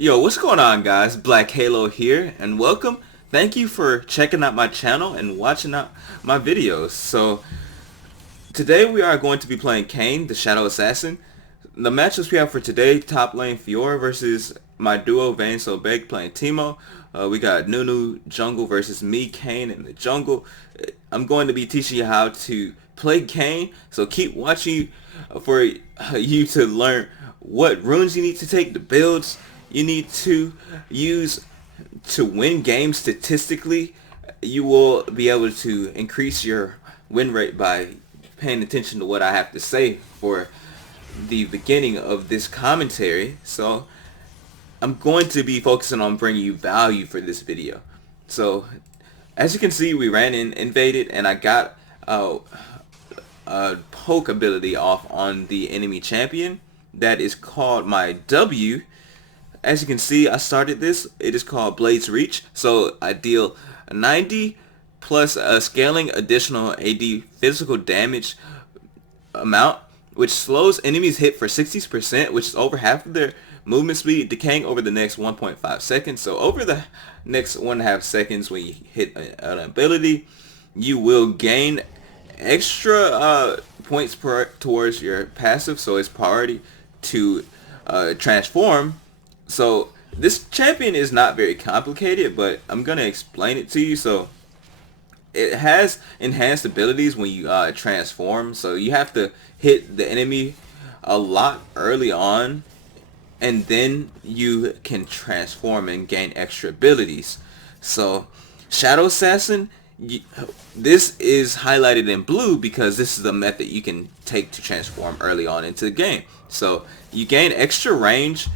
Yo, what's going on, guys? xBlackHalo here, and welcome. Thank you for checking out my channel and watching out my videos. So, today we are going to be playing Kayn, the Shadow Assassin. The matchups we have for today, top lane Fiora versus my duo Vayne So Big playing Teemo. We got Nunu jungle versus me, Kayn, in the jungle. I'm going to be teaching you how to play Kayn, so keep watching for you to learn what runes you need to take, the builds you need to use to win games statistically. You will be able to increase your win rate by paying attention to what I have to say for the beginning of this commentary. So I'm going to be focusing on bringing you value for this video. So as you can see, we ran in, invaded, and I got a poke ability off on the enemy champion. That is called my W. As you can see, I started this. It is called Blade's Reach. So I deal 90 plus scaling additional AD physical damage amount, which slows enemies hit for 60%, which is over half of their movement speed, decaying over the next 1.5 seconds. So over the next 1.5 seconds when you hit an ability, you will gain extra points towards your passive, so it's priority to transform. So this champion is not very complicated, but I'm gonna explain it to you. So it has enhanced abilities when you transform, so you have to hit the enemy a lot early on, and then you can transform and gain extra abilities. So Shadow Assassin, this is highlighted in blue because this is the method you can take to transform early on into the game. So you gain extra range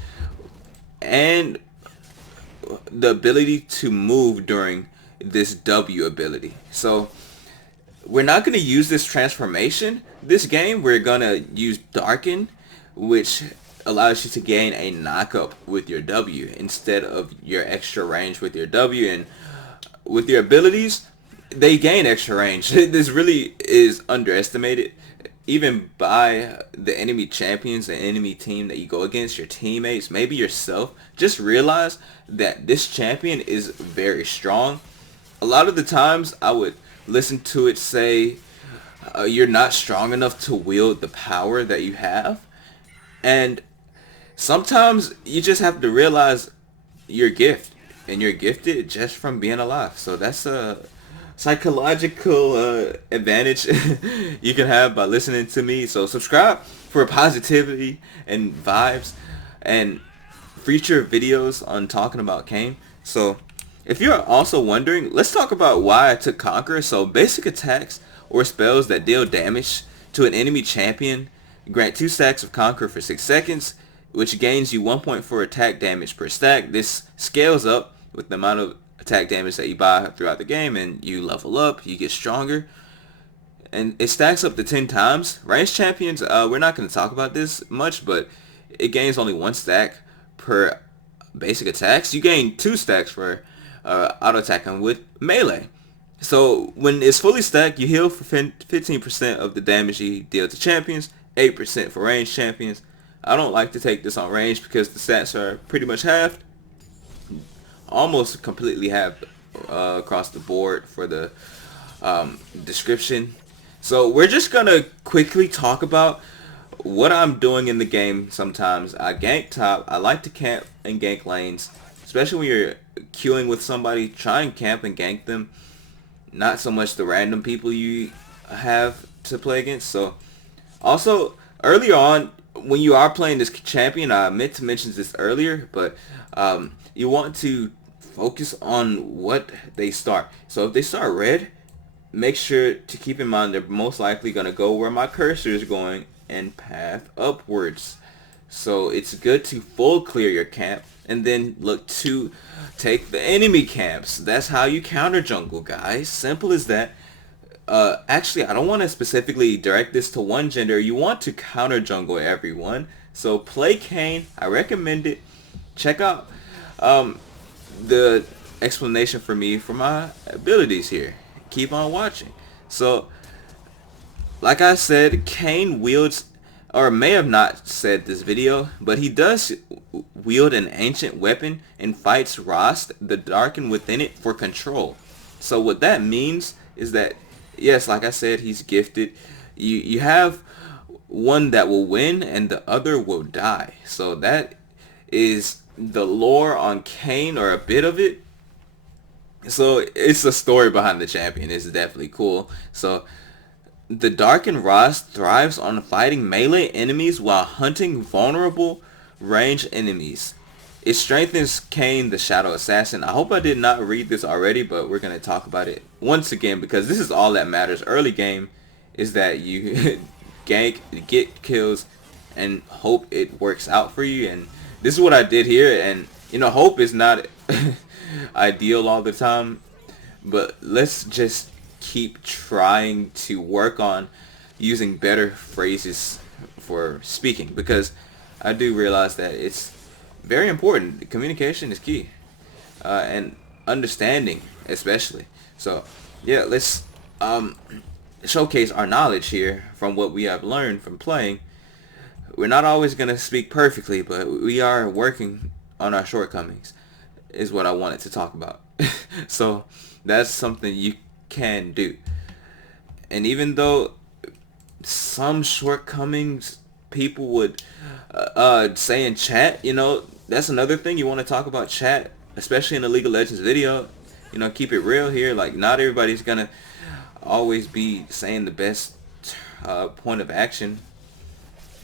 and the ability to move during this W ability. So we're not going to use this transformation this game. We're going to use Darken, which allows you to gain a knockup with your W instead of your extra range with your W. And with your abilities, they gain extra range. This really is underestimated even by the enemy champions, the enemy team that you go against, your teammates, maybe yourself. Just realize that this champion is very strong. A lot of the times I would listen to it say you're not strong enough to wield the power that you have, and sometimes you just have to realize your gift, and you're gifted just from being alive. So that's a psychological advantage you can have by listening to me. So subscribe for positivity and vibes and future videos on talking about Kayn. So if you're also wondering, let's talk about why I took Conqueror. So basic attacks or spells that deal damage to an enemy champion grant 2 stacks of Conqueror for 6 seconds, which gains you 1.4 attack damage per stack. This scales up with the amount of attack damage that you buy throughout the game, and you level up, you get stronger, and it stacks up to 10 times. Ranged champions, we're not going to talk about this much, but it gains only 1 stack per basic attacks. You gain 2 stacks for auto attacking with melee. So when it's fully stacked, you heal for 15% of the damage you deal to champions, 8% for ranged champions. I don't like to take this on range because the stats are pretty much halved, almost completely halved across the board for the description. So we're just gonna quickly talk about what I'm doing in the game. Sometimes I gank top. I like to camp and gank lanes, especially when you're queuing with somebody. Try and camp and gank them, not so much the random people you have to play against. So also earlier on, when you are playing this champion, I meant to mention this earlier, but you want to focus on what they start. So if they start red, make sure to keep in mind they're most likely going to go where my cursor is going and path upwards. So it's good to full clear your camp and then look to take the enemy camps. That's how you counter jungle, guys. Simple as that. Actually, I don't want to specifically direct this to one gender. You want to counter jungle everyone. So play Kayn. I recommend it. Check out the explanation for me for my abilities here. Keep on watching. So like I said, Kayn wields or may have not said this video, but he does wield an ancient weapon and fights Rost, the Darken within it, for control. So what that means is that, yes, like I said, he's gifted. You have one that will win and the other will die. So that is the lore on Kayn, or a bit of it. So it's a story behind the champion. It's definitely cool. So the Darkened Rost thrives on fighting melee enemies while hunting vulnerable ranged enemies. It strengthens Kayn the Shadow Assassin. I hope I did not read this already, but we're going to talk about it once again because this is all that matters. Early game is that you gank, get kills, and hope it works out for you. And this is what I did here. And, you know, hope is not ideal all the time, but let's just keep trying to work on using better phrases for speaking, because I do realize that it's very important. Communication is key, and understanding especially. So yeah, let's showcase our knowledge here from what we have learned from playing. We're not always going to speak perfectly, but we are working on our shortcomings, is what I wanted to talk about. So that's something you can do. And even though some shortcomings people would say in chat, you know, that's another thing. You want to talk about chat, especially in a League of Legends video. You know, keep it real here. Like, not everybody's gonna always be saying the best point of action.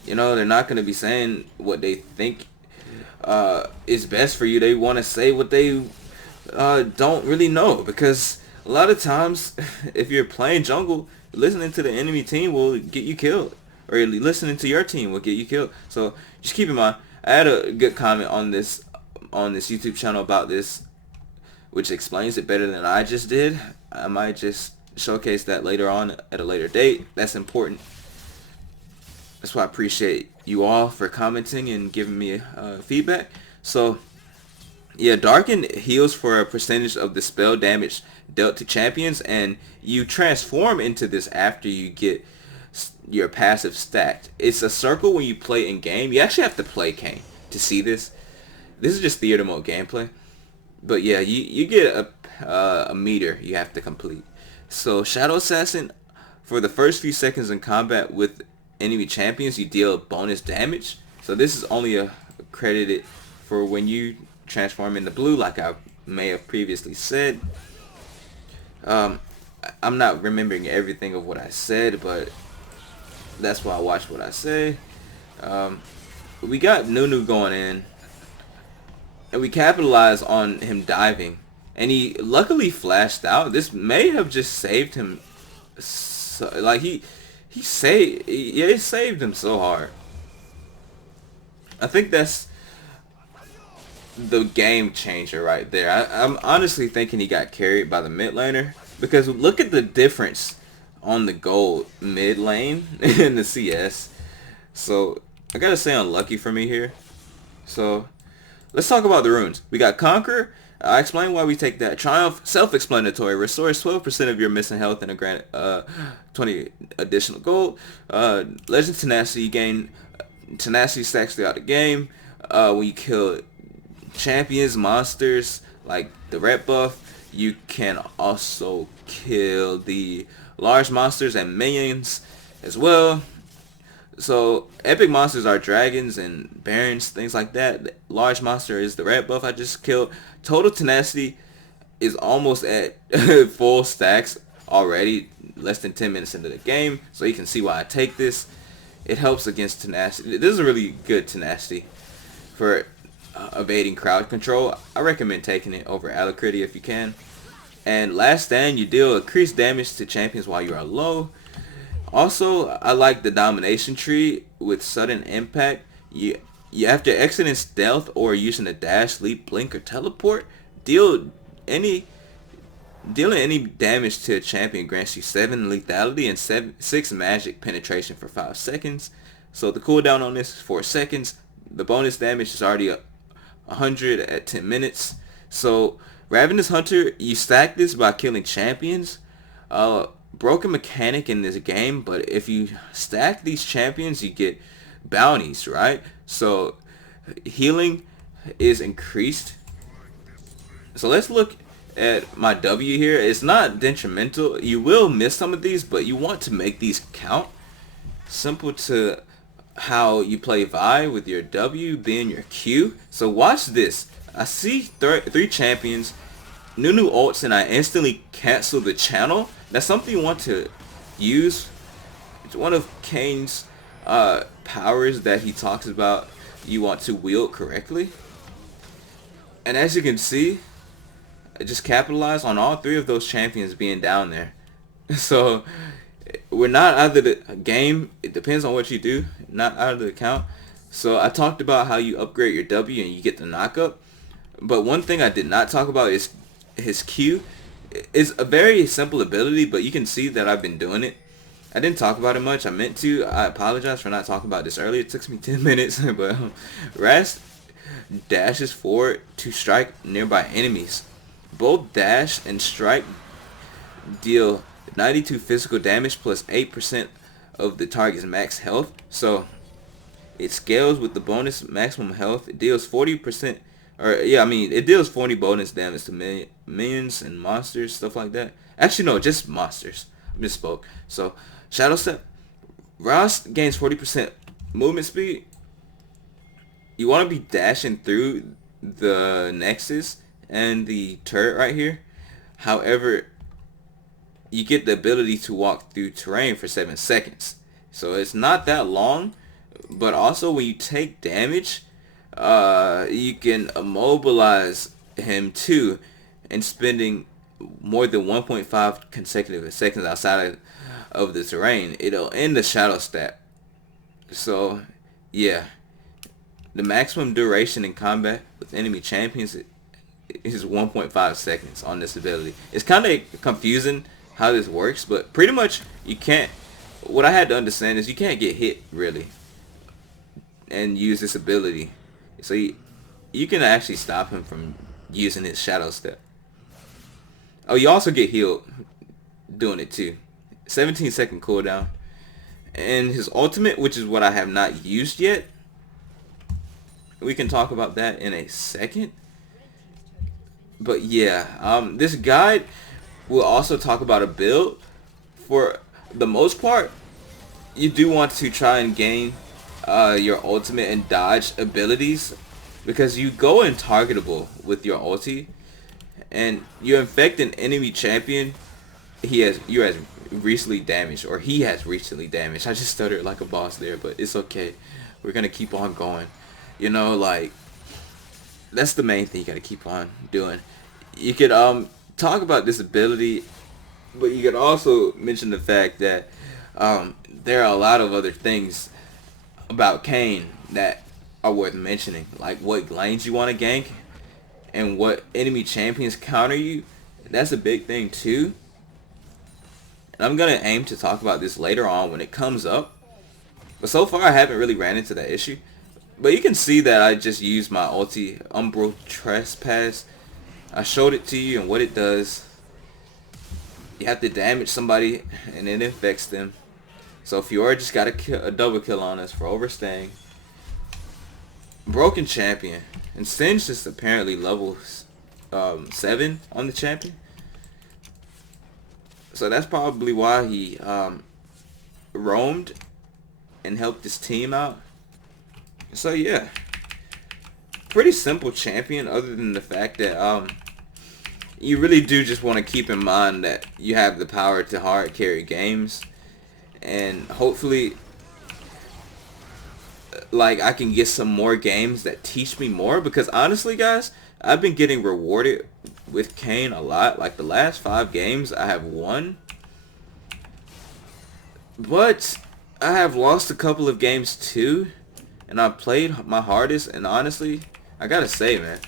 You know, they're not gonna be saying what they think is best for you. They want to say what they don't really know, because a lot of times if you're playing jungle, listening to the enemy team will get you killed, or listening to your team will get you killed. So just keep in mind. I had a good comment on this YouTube channel about this, which explains it better than I just did. I might just showcase that later on at a later date. That's important. That's why I appreciate you all for commenting and giving me feedback. So yeah, Darken heals for a percentage of the spell damage dealt to champions, and you transform into this after you get your passive stacked. It's a circle when you play in game. You actually have to play Kayn to see this. This is just theater mode gameplay. But yeah, you get a meter you have to complete. So Shadow Assassin, for the first few seconds in combat with enemy champions, you deal bonus damage. So this is only credited for when you transform into blue, like I may have previously said. I'm not remembering everything of what I said, but that's why I watch what I say. We got Nunu going in, and we capitalized on him diving, and he luckily flashed out. This may have just saved him. So, like it saved him so hard. I think that's the game changer right there. I'm honestly thinking he got carried by the mid laner, because look at the difference on the gold mid lane in the CS. So I gotta say, unlucky for me here. So let's talk about the runes. We got Conqueror. I explained why we take that. Triumph, self-explanatory. Restores 12% of your missing health and a grant 20 additional gold. Legend Tenacity. You gain tenacity stacks throughout the game. When you kill champions, monsters, like the red buff, you can also kill the large monsters and minions as well. So epic monsters are dragons and barons, things like that. The large monster is the red buff I just killed. Total tenacity is almost at full stacks already, less than 10 minutes into the game. So you can see why I take this. It helps against tenacity. This is a really good tenacity for evading crowd control. I recommend taking it over Alacrity if you can. And last stand, you deal increased damage to champions while you are low. Also, I like the domination tree with sudden impact. You after exiting stealth or using a dash, leap, blink, or teleport, dealing any damage to a champion grants you 7 lethality and 6 magic penetration for 5 seconds. So the cooldown on this is 4 seconds. The bonus damage is already 100 at 10 minutes. So Ravenous Hunter, you stack this by killing champions. Broken mechanic in this game, but if you stack these champions, you get bounties, right? So healing is increased. So let's look at my W here. It's not detrimental. You will miss some of these, but you want to make these count. Simple to how you play Vi with your W being your Q. So watch this. I see three champions, new ults, and I instantly cancel the channel. That's something you want to use. It's one of Kayn's powers that he talks about you want to wield correctly. And as you can see, I just capitalized on all three of those champions being down there. So we're not out of the game. It depends on what you do, not out of the account. So I talked about how you upgrade your W and you get the knockup. But one thing I did not talk about is his Q. It's a very simple ability, but you can see that I've been doing it. I didn't talk about it much. I meant to. I apologize for not talking about this earlier. It took me 10 minutes. But Rast dashes forward to strike nearby enemies. Both dash and strike deal 92 physical damage plus 8% of the target's max health. So it scales with the bonus maximum health. It deals 40%, it deals 40 bonus damage to minions and monsters, stuff like that. Actually, no, just monsters. Misspoke. So Shadow Step. Ross gains 40% movement speed. You want to be dashing through the Nexus and the turret right here. However, you get the ability to walk through terrain for 7 seconds. So it's not that long, but also when you take damage, you can immobilize him too, and spending more than 1.5 consecutive seconds outside of the terrain, it'll end the shadow stat. So yeah, the maximum duration in combat with enemy champions is 1.5 seconds on this ability. It's kind of confusing how this works, but pretty much you can't, what I had to understand is you can't get hit really and use this ability. So you can actually stop him from using his shadow step. Oh, you also get healed doing it too. 17-second cooldown. And his ultimate, which is what I have not used yet, we can talk about that in a second. But yeah, this guide will also talk about a build. For the most part, you do want to try and gain your ultimate and dodge abilities, because you go intargetable with your ulti, and you infect an enemy champion you has recently damaged, or he has recently damaged. I just stuttered like a boss there, but it's okay. We're gonna keep on going. You know, like, that's the main thing you gotta keep on doing. You could talk about this ability, but you could also mention the fact that there are a lot of other things about Kayn that are worth mentioning, like what lanes you want to gank and what enemy champions counter you. That's a big thing too. And I'm gonna aim to talk about this later on when it comes up, but so far I haven't really ran into that issue. But you can see that I just used my ulti, Umbral Trespass. I showed it to you and what it does. You have to damage somebody and it infects them. So Fiora just got a double kill on us for overstaying. Broken champion. And Singe just apparently level 7 on the champion. So that's probably why he roamed and helped his team out. So yeah, pretty simple champion, other than the fact that you really do just want to keep in mind that you have the power to hard carry games, and hopefully like I can get some more games that teach me more, because honestly guys, I've been getting rewarded with Kayn a lot. Like the last 5 games I have won, but I have lost a couple of games too. And I played my hardest, and honestly, I gotta say, man,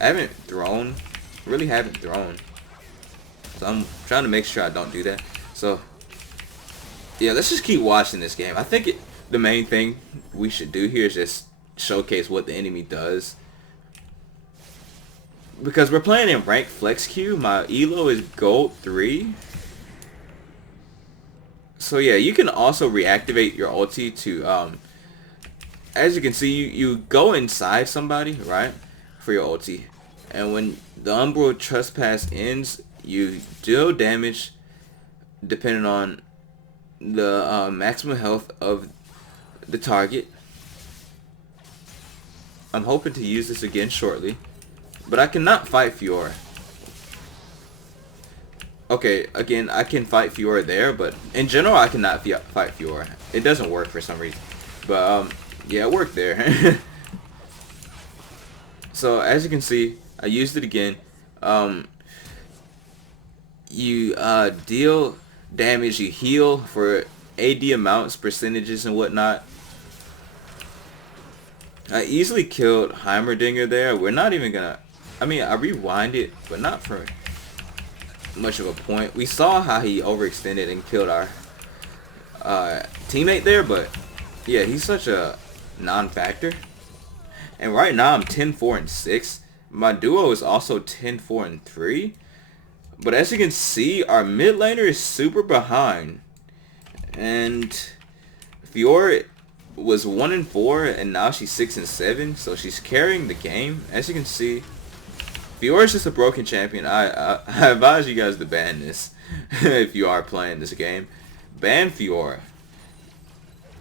I haven't thrown, really haven't thrown. So I'm trying to make sure I don't do that. So, yeah, let's just keep watching this game. I think the main thing we should do here is just showcase what the enemy does. Because we're playing in ranked flex queue. My elo is gold 3. So yeah, you can also reactivate your ulti to as you can see, you go inside somebody, right, for your ulti. And when the Umbral Trespass ends, you deal damage depending on the maximum health of the target. I'm hoping to use this again shortly, but I cannot fight Fiora. Okay, again, I can fight Fiora there, but in general, I cannot fight Fiora. It doesn't work for some reason. But, yeah, it worked there. So, as you can see, I used it again. You deal damage, you heal for AD amounts, percentages, and whatnot. I easily killed Heimerdinger there. We're not even gonna... I mean, I rewind it, but not for much of a point. We saw how he overextended and killed our teammate there, but yeah, he's such a non-factor. And right now I'm 10-4-6. My duo is also 10-4-3. But as you can see, our mid laner is super behind. And Fiora was 1-4 and now she's 6-7, so she's carrying the game. As you can see, Fiora is just a broken champion. I advise you guys to ban this if you are playing this game. Ban Fiora.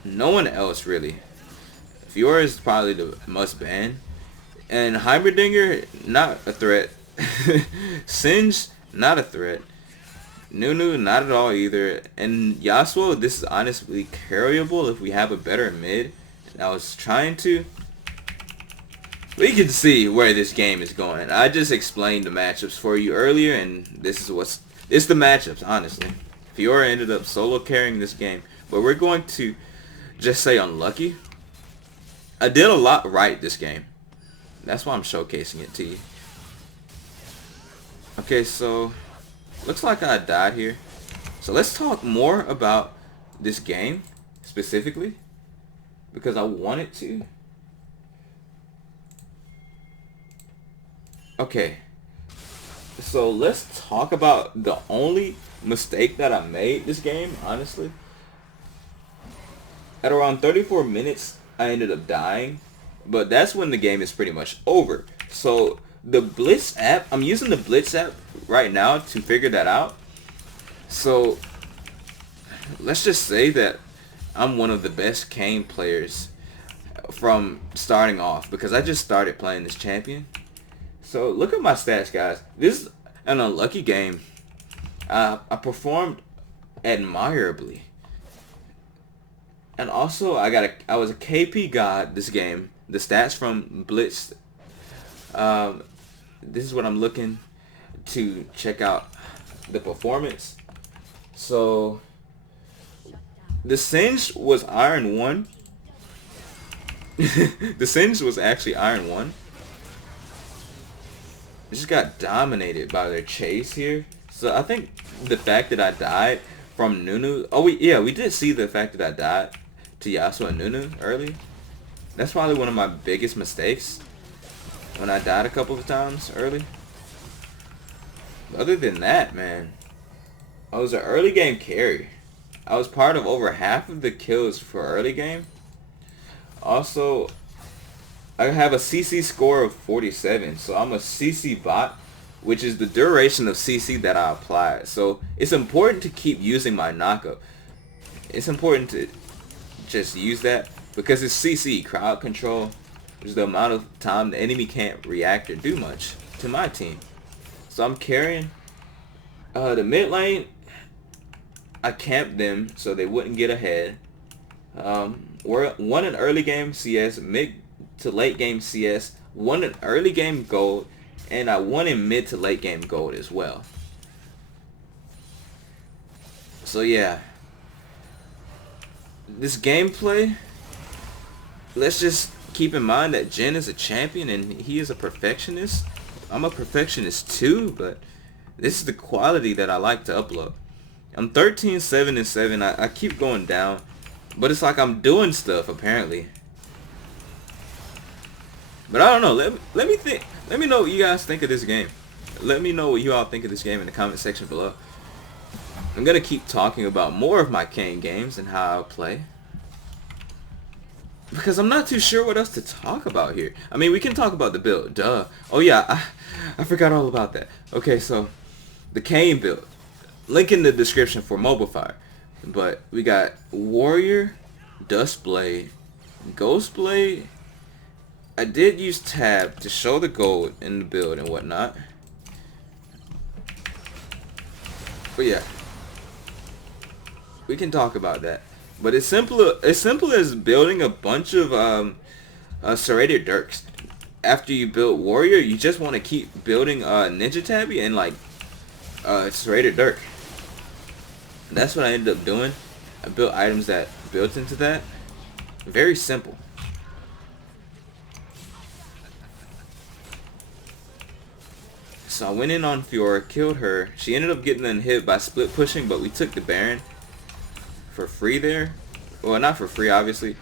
No one else really. Fiora is probably the must ban. And Heimerdinger, not a threat. Singe, not a threat. Nunu, not at all either. And Yasuo, this is honestly carryable if we have a better mid. And I was trying to. We can see where this game is going. I just explained the matchups for you earlier, and this is it's the matchups, honestly. Fiora ended up solo carrying this game. But we're going to just say unlucky. I did a lot right this game. That's why I'm showcasing it to you. Okay, so looks like I died here. So let's talk more about this game specifically, because I wanted to. Okay, so let's talk about the only mistake that I made this game, honestly. At around 34 minutes, I ended up dying, but that's when the game is pretty much over. So the Blitz app, I'm using the Blitz app right now to figure that out. So let's just say that I'm one of the best Kayn players from starting off, because I just started playing this champion. So look at my stats, guys. This is an unlucky game. I performed admirably. And also, I was a KP god this game. The stats from Blitz. This is what I'm looking to check out the performance. So the Singe was Iron 1. The Singe was actually Iron 1. I just got dominated by their chase here. So I think the fact that I died from Nunu. Oh, we did see the fact that I died to Yasuo and Nunu early. That's probably one of my biggest mistakes, when I died a couple of times early. But other than that, man, I was an early game carry. I was part of over half of the kills for early game. Also, I have a CC score of 47, so I'm a CC bot, which is the duration of CC that I apply. So it's important to keep using my knockup. It's important to just use that, because it's CC, crowd control, which is the amount of time the enemy can't react or do much to my team. So I'm carrying the mid lane. I camped them so they wouldn't get ahead. Won an early game CS, mid to late game CS, won an early game gold, and I won in mid to late game gold as well. So yeah, this gameplay, let's just keep in mind that Jin is a champion and he is a perfectionist. I'm a perfectionist too, but this is the quality that I like to upload. I'm 13-7-7. I keep going down, but it's like I'm doing stuff apparently. But I don't know. Let me think. Let me know what you guys think of this game. Let me know what you all think of this game in the comment section below. I'm gonna keep talking about more of my Kayn games and how I play. because I'm not too sure what else to talk about here. I mean, we can talk about the build, duh. Oh yeah, I forgot all about that. Okay, so the Kayn build, link in the description for Mobafire. But we got Warrior, Dustblade, Ghostblade. I did use tab to show the gold in the build and whatnot. But yeah, we can talk about that. But it's simple as building a bunch of serrated dirks. After you build Warrior, you just want to keep building Ninja Tabby and like serrated dirk. That's what I ended up doing. I built items that built into that. Very simple. So I went in on Fiora, killed her. She ended up getting hit by split pushing, but we took the Baron for free there. Well, not for free, obviously.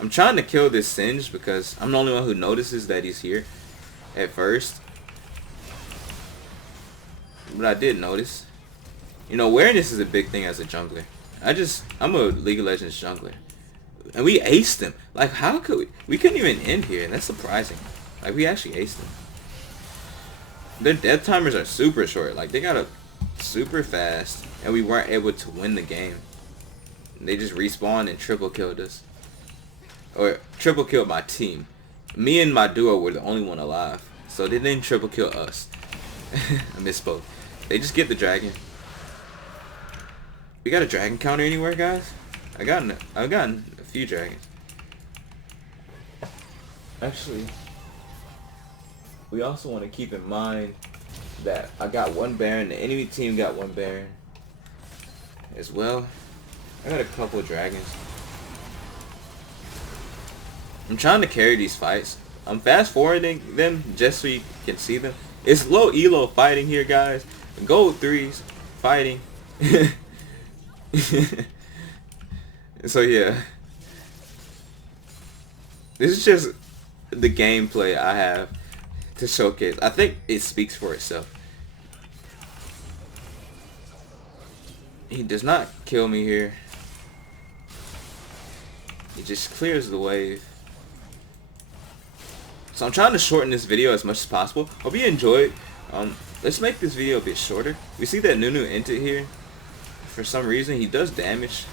I'm trying to kill this Singe because I'm the only one who notices that he's here at first. But I did notice. You know, awareness is a big thing as a jungler. I'm a League of Legends jungler. And we aced him. Like, how could we? We couldn't even end here. That's surprising. Like, we actually aced him. Their death timers are super short. Like, they got up super fast. And we weren't able to win the game. They just respawned and triple killed us. Or triple killed my team. Me and my duo were the only one alive. So they didn't triple kill us. I misspoke. They just get the dragon. We got a dragon counter anywhere, guys? I've gotten a few dragons. Actually, we also want to keep in mind that I got one Baron, the enemy team got one Baron as well. I got a couple of dragons. I'm trying to carry these fights. I'm fast forwarding them just so you can see them. It's low elo fighting here, guys. Gold 3s fighting. So yeah, this is just the gameplay I have to showcase. I think it speaks for itself. He does not kill me here. He just clears the wave. So I'm trying to shorten this video as much as possible. Hope you enjoyed. Let's make this video a bit shorter. We see that Nunu entered here. For some reason, he does damage.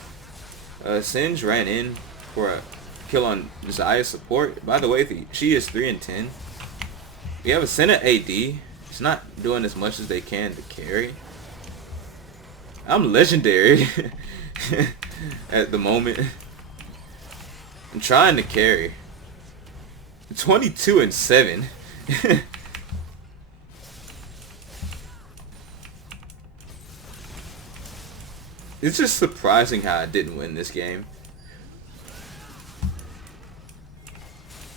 Singe ran in for a kill on Zaya's support. By the way, she is 3 and 10. We have a Senna AD. It's not doing as much as they can to carry. I'm legendary at the moment. I'm trying to carry. 22 and 7. It's just surprising how I didn't win this game.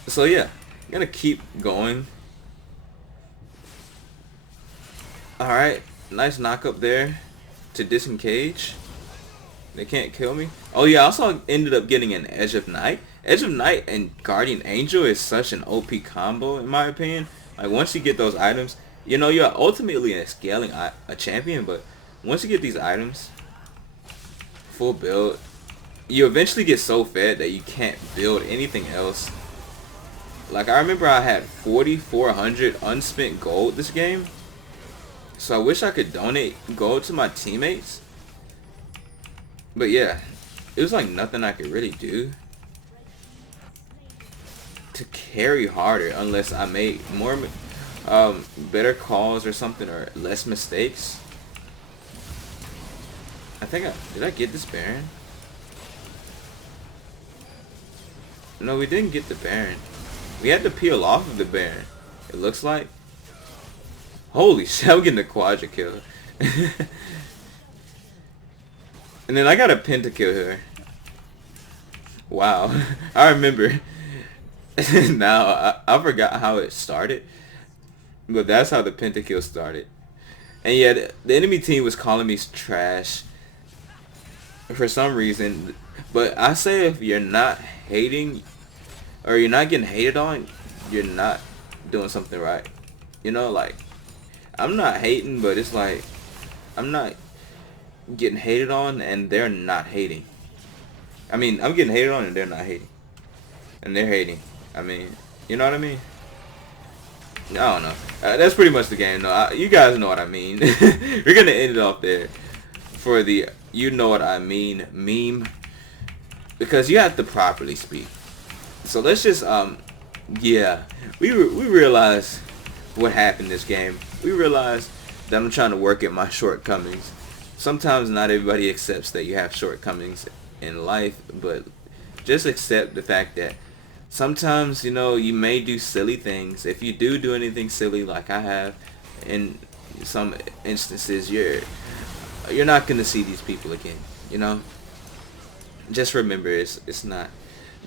So yeah, I'm gonna keep going. Alright, nice knock up there to disengage. They can't kill me. Oh yeah, I also ended up getting an Edge of Night. Edge of Night and Guardian Angel is such an OP combo in my opinion. Like once you get those items, you know you're ultimately a scaling a champion, but once you get these items, full build, you eventually get so fed that you can't build anything else. Like I remember I had 4,400 unspent gold this game. So I wish I could donate gold to my teammates. But yeah, it was like nothing I could really do to carry harder unless I made more better calls or something, or less mistakes. I think did I get this Baron? No, we didn't get the Baron. We had to peel off of the Baron, it looks like. Holy shit, I'm getting a quadra kill. And then I got a pentakill here. Wow. I remember. Now, I forgot how it started. But that's how the pentakill started. And yeah, the enemy team was calling me trash for some reason. But I say if you're not hating, or you're not getting hated on, you're not doing something right. You know, like, I'm not hating, but it's like, I'm not getting hated on and they're not hating. I mean, I'm getting hated on and they're not hating. and they're hating. I mean, you know what I mean? I don't know. That's pretty much the game, though. You guys know what I mean. We're gonna end it off there for the "you know what I mean" meme, because you have to properly speak. So let's just yeah, we realized what happened this game. We realized that I'm trying to work at my shortcomings. Sometimes not everybody accepts that you have shortcomings in life, but just accept the fact that sometimes, you know, you may do silly things. If you do anything silly like I have, in some instances, you're not gonna see these people again. You know, just remember, it's not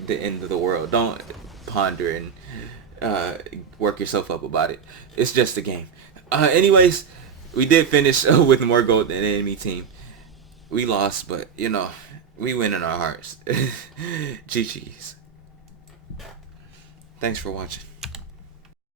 the end of the world. Don't ponder and work yourself up about it. It's just a game. Anyways, we did finish with more gold than the enemy team. We lost, but you know, we win in our hearts. GG's. Thanks for watching.